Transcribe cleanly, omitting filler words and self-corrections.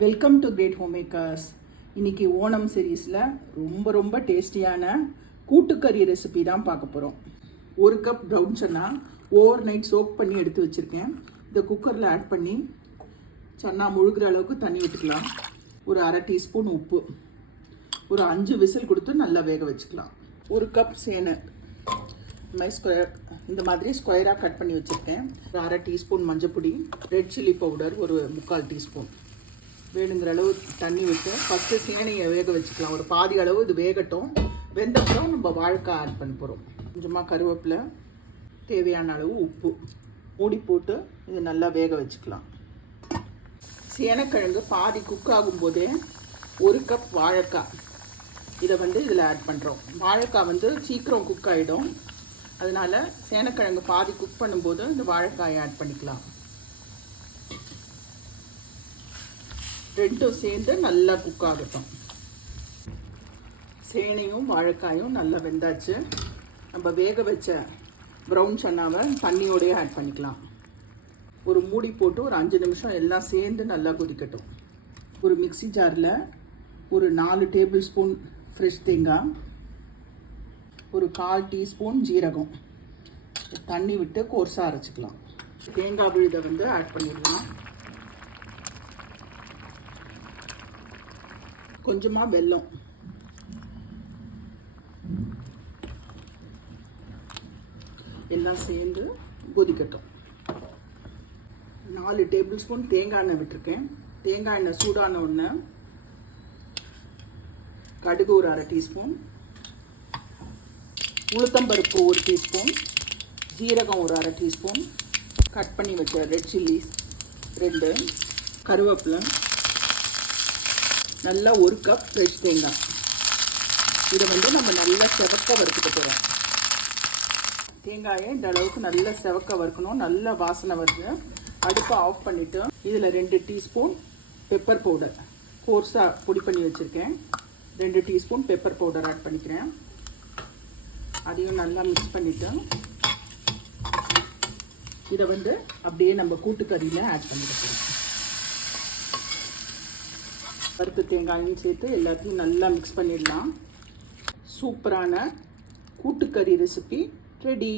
Welcome to great home makers. இன்றைக்கி ஓணம் சீரீஸில் ரொம்ப டேஸ்டியான கூட்டுக்கறி ரெசிபி தான் பார்க்க போகிறோம். 1 cup brown chana over night soak பண்ணி எடுத்து வச்சுருக்கேன். இதை குக்கரில் ஆட் பண்ணி சன்னா முழுகிற அளவுக்கு தண்ணி விட்டுக்கலாம். ஒரு அரை டீஸ்பூன் உப்பு, ஒரு 5 விசில் கொடுத்து நல்லா வேக வச்சுக்கலாம். 1 கப் சேனை இந்த மாதிரி ஸ்கொயராக கட் பண்ணி வச்சுருக்கேன். ஒரு அரை டீஸ்பூன் மஞ்சப்பொடி, ரெட் சில்லி பவுடர் ஒரு 3/4 டீஸ்பூன். வேணுங்கிற அளவு தண்ணி விட்டு ஃபஸ்ட்டு சேனையை வேக வச்சுக்கலாம். ஒரு பாதி அளவு இது வேகட்டும். வெந்தப்புறம் நம்ம வாழைக்காய் ஆட் பண்ண போகிறோம். கொஞ்சமாக கருவேப்பிலை, தேவையான அளவு உப்பு மூடி போட்டு இது நல்லா வேக வச்சுக்கலாம். சேனைக்கிழங்கு பாதி குக் ஆகும்போதே 1 கப் வாழைக்காய் இதை இதில் ஆட் பண்ணுறோம். வாழைக்காய் சீக்கிரம் குக் ஆகிடும். அதனால் சேனைக்கிழங்கு பாதி குக் பண்ணும்போது இந்த வாழைக்காயை ஆட் பண்ணிக்கலாம். ரெண்டும் சேர்ந்து நல்லா குக் ஆகட்டும். சேனையும் வாழைக்காயும் நல்லா வெந்தாச்சு. நம்ம வேக வச்ச ப்ரௌன் சன்னாவை தண்ணியோடையே ஆட் பண்ணிக்கலாம். ஒரு மூடி போட்டு ஒரு 5 நிமிஷம் எல்லாம் சேர்ந்து நல்லா கொதிக்கட்டும். ஒரு மிக்ஸி ஜாரில் ஒரு 4 டேபிள் ஸ்பூன் ஃப்ரெஷ் தேங்காய், ஒரு 1/4 டீஸ்பூன் ஜீரகம் தண்ணி விட்டு கோர்ஸாக அரைச்சிக்கலாம். தேங்காய் விழுதை ஆட் பண்ணிடலாம். கொஞ்சமாக வெல்லம், எல்லாம் சேர்ந்து கொதிக்கட்டும். 4 டேபிள் ஸ்பூன் தேங்காய் எண்ணெய் விட்டுருக்கேன். தேங்காய் எண்ணெய் சூடான உடனே கடுகு ஒரு அரை டீஸ்பூன், உளுத்தம்பருப்பு 1 டீஸ்பூன், ஜீரகம் ஒரு அரை டீஸ்பூன், கட் பண்ணி வச்ச ரெட் சில்லி 2, கருவேப்பிலை, நல்லா 1 கப் ஃப்ரெஷ் தேங்காய். இதை நம்ம நல்லா செவக்க வறுத்துக்க போகிறோம். தேங்காயை இந்த அளவுக்கு நல்லா செவக்க வறுக்கணும். நல்லா வாசனை வருது. அடுப்பை ஆஃப் பண்ணிவிட்டு இதில் 2 டீஸ்பூன் பெப்பர் பவுடர் கோர்ஸாக பொடி பண்ணி வச்சுருக்கேன். 2 டீஸ்பூன் பெப்பர் பவுடர் ஆட் பண்ணிக்கிறேன். அதையும் நல்லா மிக்ஸ் பண்ணிவிட்டு இதை அப்படியே நம்ம கூட்டுக்கறியில் ஆட் பண்ணிக்க போகிறோம். பருப்பு தேங்காயும் சேர்த்து எல்லாத்தையும் நல்லா மிக்ஸ் பண்ணிடலாம். சூப்பரான கூட்டுக்கறி ரெசிபி ரெடி.